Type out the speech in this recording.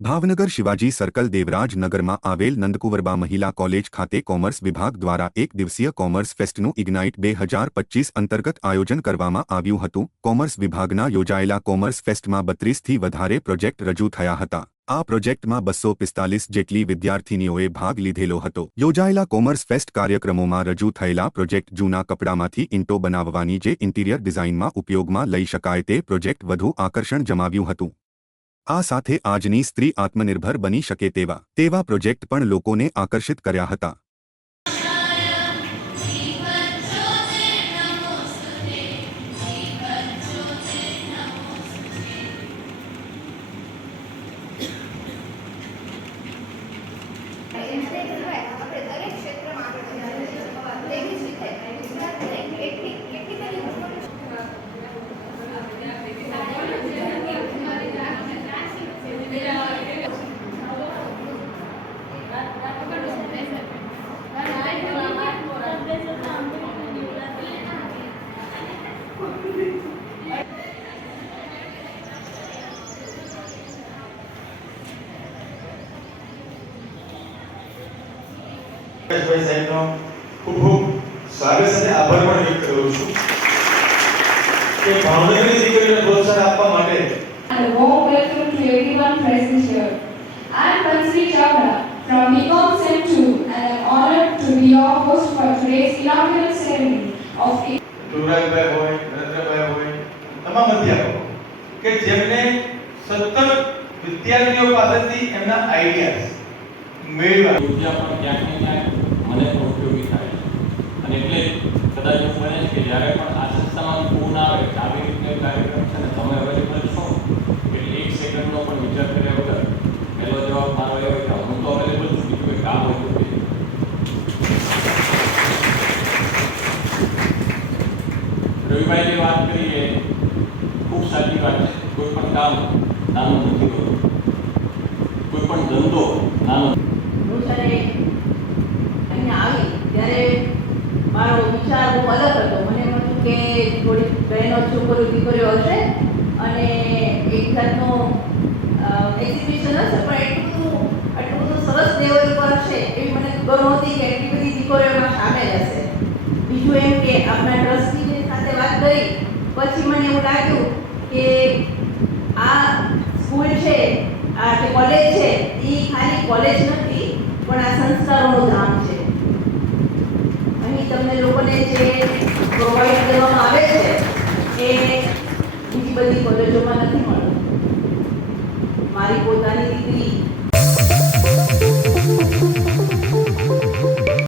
Bhavnagar Shivaji circle દેવરાજનગરમાં આવેલ નંદકુંવરબા મહિલા college ખાતે કોમર્સ વિભાગ દ્વારા એક દિવસીય કોમર્સ ફેસ્ટનું ઇગ્નાઇટ 2025 અંતર્ગત આયોજન કરવામાં આવ્યું હતું। કોમર્સ વિભાગના યોજાયેલા કોમર્સ ફેસ્ટમાં 32થી વધારે પ્રોજેક્ટ રજૂ થયા હતા। આ પ્રોજેક્ટમાં 245 જેટલી વિદ્યાર્થીનીઓએ ભાગ લીધેલો હતો। યોજાયેલા કોમર્સ ફેસ્ટ કાર્યક્રમોમાં રજૂ થયેલા પ્રોજેક્ટ જૂના કપડામાંથી ઈંટો બનાવવાની જે ઇન્ટિરિયર ડિઝાઇનમાં ઉપયોગમાં લઈ શકાય તે પ્રોજેક્ટ વધુ આકર્ષણ જમાવ્યું હતું। આ સાથે આજની સ્ત્રી આત્મનિર્ભર બની શકે તેવા પ્રોજેક્ટ પણ લોકોને આકર્ષિત કર્યા હતા। ભાઈ સાહેબનો ખૂબ ખૂબ સ્વાગત સાથે આભાર પણ વ્યક્ત કરું છું કે ભાવનગરની દીકરીઓને પ્રોત્સાહન આપવા માટે And a warm welcome to everyone present here. I am Pansri Chawla from BCom Sem 2 and I am honored to be your host for today's inaugural ceremony of ધુરાજભાઈ હોય, નરેન્દ્રભાઈ હોય, તમામ અધ્યાપકો કે જેમને સતત વિદ્યાર્થીઓ પાસેથી એમના આઈડિયાઝ મેળવ્યા ઉર્જા પણ ક્યાંક ને ક્યાંક મને પણ ઉપયોગી થાય છે। અને એટલે કદાચ એવું બને છે કે જ્યારે પણ આ સંસ્થામાં ફોન આવે કે આવી રીતનો કાર્યક્રમ છે ને તમે અવેલેબલ છો એટલે એક સેકન્ડનો પણ વિચાર કર્યા વગર પહેલો જવાબ મારો એવો કે હું તો અવેલેબલ છું, બીજું કોઈ કામ હોય તો રવિભાઈની વાત કરીએ ખૂબ સાચી વાત છે। કોઈ પણ કામ નાનું નથી હોતું, કોઈ પણ ધંધો નાનો હું જ્યારે અહીંયા આવી ત્યારે મારો વિચાર બહુ અલગ હતો। મને એમ હતું કે થોડી બહેનો છોકરીઓ દીકરીઓ હશે અને એક જાતનો એક્ઝિબિશન હશે પણ એટલું બધું સરસ લેવલ પર હશે એવી મને ખબર નહોતી કે એટલી બધી દીકરીઓ એમાં સામેલ હશે। બીજું એમ કે આપણા ટ્રસ્ટીની સાથે વાત કરી પછી મને એવું લાગ્યું કે આ સ્કૂલ છે, આ જે કોલેજ છે એ ખાલી કોલેજ નથી પણ આ સંસ્કારોનું ધામ છે। અહીં તમને લોકોને જે પ્રોવાઈડ કરવામાં આવે છે એ બીજી બધી કોલેજોમાં નથી મળતું। મારી પોતાની